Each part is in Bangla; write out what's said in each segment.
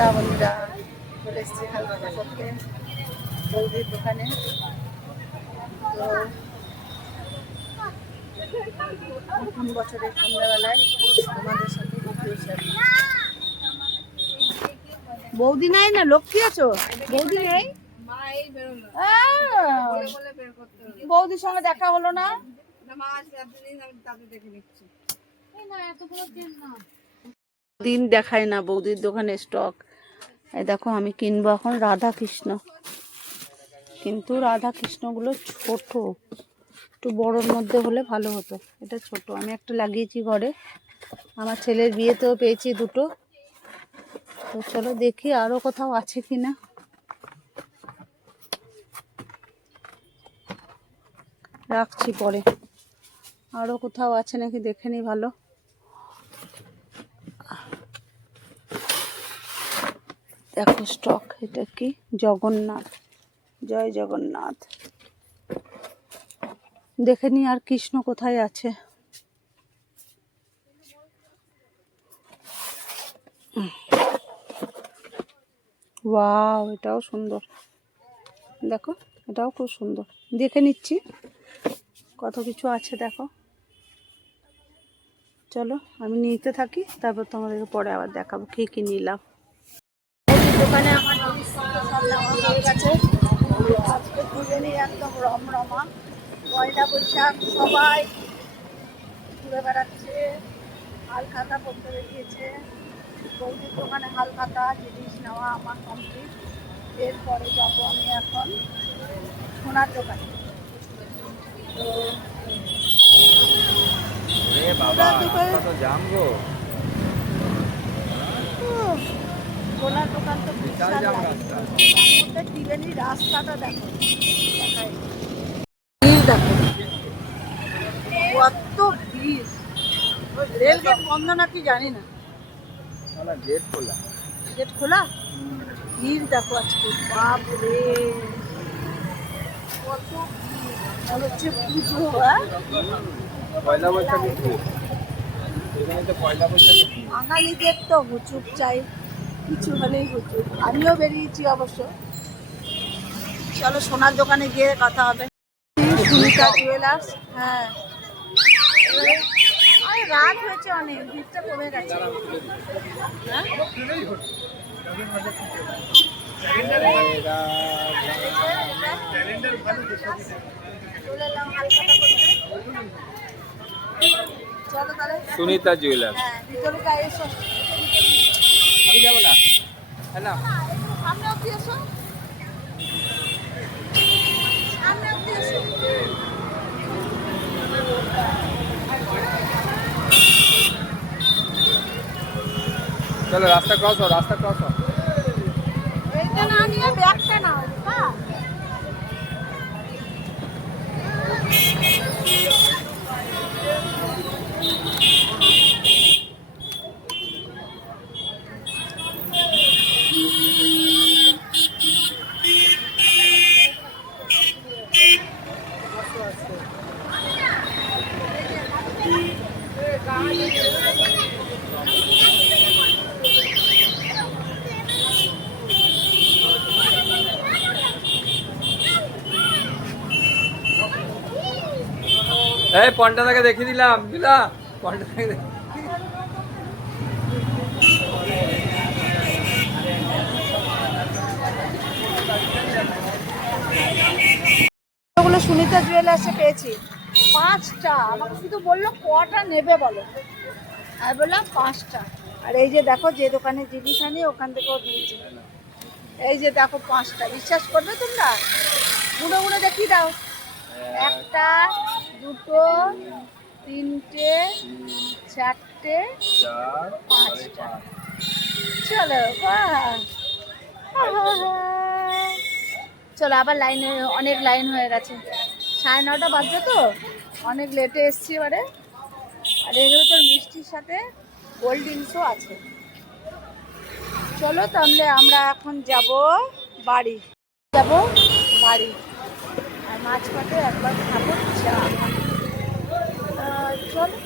সন্ধ্যা বন্ধুরা, চলে এসেছি হালখাতা করতে বৌদির দোকানে। তো নতুন বছরের সন্ধ্যাবেলায় তোমাদের সাথে বৌদি নাই না, লক্ষ্মী আছো? বৌদি নেই, বৌদির সঙ্গে দেখা হলো না। দিন দেখায় না বৌদির দোকানে স্টক। এই দেখো, আমি কিনবো এখন রাধা কৃষ্ণ, কিন্তু রাধা কৃষ্ণগুলো ছোট, একটু বড়োর মধ্যে হলে ভালো হতো। এটা ছোট, আমি একটা লাগিয়েছি ঘরে, আমার ছেলের বিয়েতেও পেয়েছি দুটো। তো চলো দেখি আরো কোথাও আছে কিনা। রাখছি, পরে আরো কোথাও আছে নাকি দেখে নি ভালো। দেখো স্টক, এটা কি জগন্নাথ, জয় জগন্নাথ। দেখে নি আর কৃষ্ণ কোথায় আছে। ওয়াও, এটাও সুন্দর, দেখো এটাও খুব সুন্দর। দেখে নিচ্ছি কত কিছু আছে, দেখো। চলো আমি নিতে থাকি, তারপর তোমাদেরকে পরে আবার দেখাবো কি কি নিলাম। দোকানে আমার সব নেওয়া হয়ে গেছে। আজকে দুজনেই একদম রমরমা, পয়লা বৈশাখ, সবাই ঘুরে বেড়াচ্ছে, হালখাতা করতে বেরিয়েছে। বৌদির দোকানে হালখাতা জিনিস নেওয়া আমার কমপ্লিট। এরপরে যাবো আমি এখন সোনার দোকানে। তো সোনার দোকান তো বিশাল মধ্যে ত্রিবেণী রাস্তাটা দেখো, দেখায় ভিড় দেখো, কত ভিড়। রেল গেট বন্ধ নাকি জানি না, গেট খোলা, গেট খোলা। ভিড় দেখো আজকে, বাপ রে কত ভিড়। হচ্ছে পুজো, পয়লা বৈশাখে বাঙালিদের তো হুচুক চাই, কিছু হলেই হুচুক। আমিও বেরিয়েছি অবশ্য। চলো সোনার দোকানে গিয়ে কথা হবে। সুনিতা জুয়েলার্স, হ্যাঁ রাত হয়েছে অনেক, ভিড়টা কমে গেছে। চলো তাহলে সুনিতা জুয়েলার্স, হ্যাঁ ভিতরে যাই। এসো, আমি যাবো না, হ্যালো সামনে অব্দি এসো, সামনে অব্দি এসো। চলো রাস্তা ক্রস হও, রাস্তা ক্রস হও। এইটা না নিয়ে ব্যাগটা নাও। এই পন্টাটাকে দেখিয়ে দিলাম, দিলা পন্টাটাকে ওগুলো সুনিতা জুয়েলার্সে পেয়েছি 5টা। আমাকে শুধু বললো কটা নেবে বলো, আমি বললাম 5টা। আর এই যে দেখো, যে দোকানে জিনিস আনি ওখান থেকেও দিয়েছে। এই যে দেখো 5টা, বিশ্বাস করবে তোমরা? গুঁড়ো গুঁড়ো দেখিয়ে দাও। 1টা 2টো 3টে 4টে 5টা। চলো চলো, আবার লাইনে অনেক লাইন হয়ে গেছে, 9:30 বাজবে তো, অনেক লেটে এসছি এবারে। আর এর ভিতর মিষ্টির সাথে কোল্ড ড্রিঙ্কসও আছে। চলো তাহলে আমরা এখন যাব বাড়ি, যাব বাড়ি। আর মাঝপথে একবার খাবো চা। চলো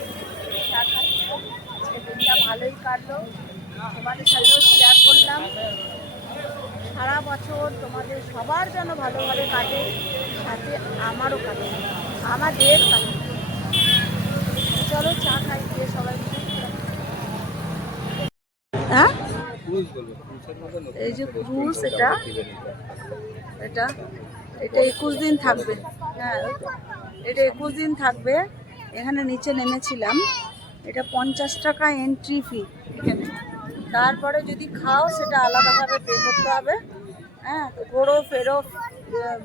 চা খাই। আজকে দিনটা ভালোই কাটলো, তোমাদের সাথেও শেয়ার করলাম। বছর তোমাদের সবার যেন ভালোভাবে কাটে, সাথে আমারও কাটে, আমাদের কাটে। চলো চা খাই গিয়ে সবাই মিলে। হ্যাঁ, এই যে ক্রুজ, এটা এটা এটা 21 দিন থাকবে। হ্যাঁ, এটা 21 দিন থাকবে। এখানে নিচে নেমেছিলাম। এটা 50 টাকা এন্ট্রি ফি এখানে। তারপরে যদি খাও সেটা আলাদাভাবে পে করতে হবে। হ্যাঁ, তো ঘোরো ফেরো,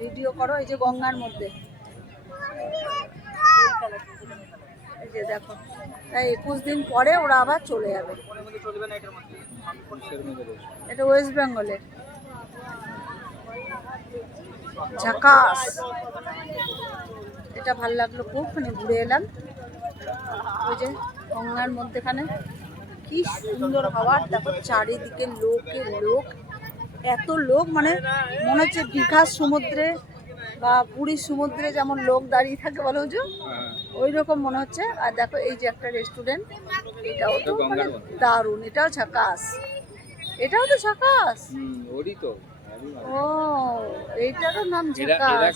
ভিডিও করো। এই যে গঙ্গার মধ্যে, এই যে দেখো, তাই 21 দিন পরে ওরা আবার চলে যাবে। এটা ওয়েস্ট বেঙ্গলের। ঝাকাস, এটা ভাল লাগলো খুব। মানে ঘুরে এলাম ওই যে গঙ্গার মধ্যেখানে, কি সুন্দর হাওয়া। দেখো চারিদিকে লোকে লোক, এত লোক, মানে মনে হচ্ছে দীঘার সমুদ্রে বা পুরীর সমুদ্রে যেমন লোক দাঁড়িয়ে থাকে বলো যে, ওই রকম মনে হচ্ছে। আর দেখো এই যে একটা রেস্টুরেন্ট, এটাও তো মানে দারুণ, এটাও ঝাকাস, এটাও তো ঝাকাস। ও, এইটারও নাম ঝাকাস।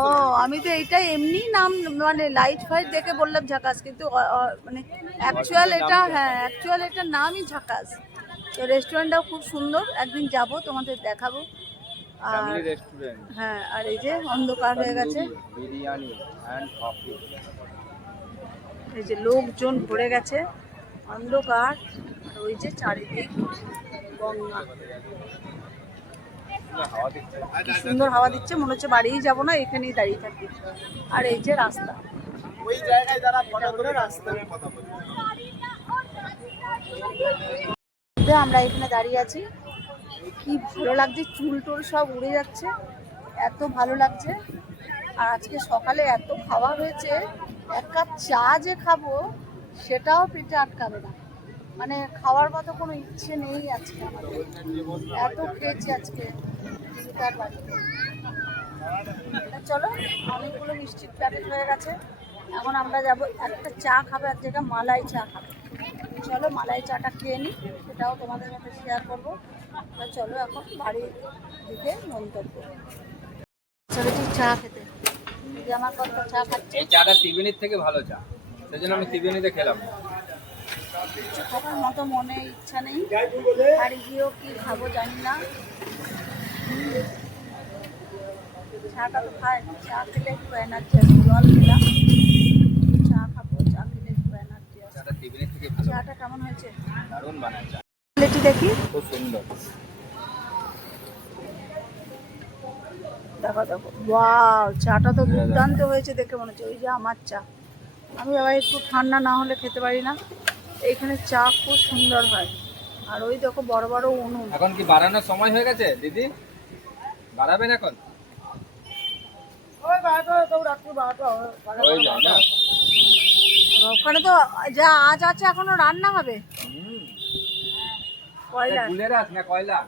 ও, আমি তো এইটা এমনি নাম, মানে লাইট ফাইট দেখে বললাম ঝাকাস, কিন্তু মানে অ্যাকচুয়াল এটা, হ্যাঁ অ্যাকচুয়াল এটার নামই ঝাকাস। তো রেস্টুরেন্টটাও খুব সুন্দর, একদিন যাব তোমাদের দেখাবো। আর হ্যাঁ, আর এই যে অন্ধকার হয়ে গেছে, এই যে লোকজন ভরে গেছে, অন্ধকার। আর ওই যে চারিদিক গঙ্গা, কি সুন্দর হাওয়া দিচ্ছে। মনে হচ্ছে বাড়িই যাবো না, এখানেই দাঁড়িয়ে থাকি। আর এই যে রাস্তা, ওই জায়গায় যারা রাস্তা, আমরা এখানে দাঁড়িয়ে আছি। কি ভালো লাগছে, চুল টুল সব উড়ে যাচ্ছে, এত ভালো লাগছে। আর আজকে সকালে এত খাওয়া হয়েছে, এক কাপ চা যে খাবো সেটাও পেটে আটকাবে না। মানে খাওয়ার মতো কোনো ইচ্ছে নেই আজকে আমাদের, এত খেয়েছি আজকে তার বাড়িতে। চলো, অনেকগুলো মিষ্টির প্যাকেট হয়ে গেছে। এখন আমরা যাব একটা চা খাবো, এক জায়গায় মালাই চা খাবো। চলো মালাই চাটা খেয়ে নিই, সেটাও তোমাদের সাথে শেয়ার করবো। চলো এখন বাড়ির দিকে মন্তব্য। চলো ঠিক চা খেতে, আমার কথা চা খাচ্ছে। এই চাটা ত্রিবেণীর থেকে ভালো চা, সেজন্য আমি ত্রিবেণীতে খেলাম। কিছু খাবার মতো মনে ইচ্ছা নেই, বাড়ি গিয়েও কি খাবো জানি না। চাটা তো খাই, চা খেলে একটু এনার্জি আছে। জল খেলাম, চা খাবো, চা খেলে একটু এনার্জি আছে। চাটা ত্রিবেণীর থেকে ভালো। চাটা কেমন হয়েছে? দারুণ বানায় চা, প্লেটটি দেখি, খুব সুন্দর। দেখো দেখো, ওয়াও, চাটা তো দুর্দান্ত হয়েছে দেখে মনে হচ্ছে। ওই যে আমার চা, আমি আবার একটু ঠান্ডা না হলে খেতে পারি না। এইখানে চা খুব সুন্দর হয়। আর ওই দেখো বড় বড় উনুন। এখন কি বাড়ানোর সময় হয়ে গেছে দিদি? বাড়াবেন এখন? ওই যায় না, ওখানে তো যা আজ আছে এখনো রান্না হবে। কয়লা, গুলের আস না কয়লা?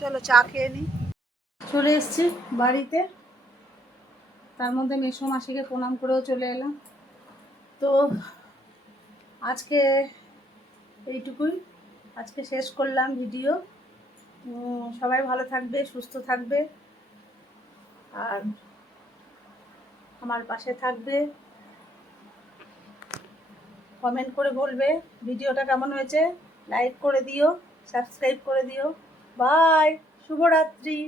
চলো চা খেয়ে নি। চলে এসছি বাড়িতে, তার মধ্যে মেসো মাসিকে প্রণাম করেও চলে এলাম। তো আজকে এইটুকুই, আজকে শেষ করলাম ভিডিও। সবাই ভালো থাকবে, সুস্থ থাকবে, আর আমার পাশে থাকবে। কমেন্ট করে বলবে ভিডিওটা কেমন হয়েছে, লাইক করে দিও, সাবস্ক্রাইব করে দিও। বাই, শুভরাত্রি।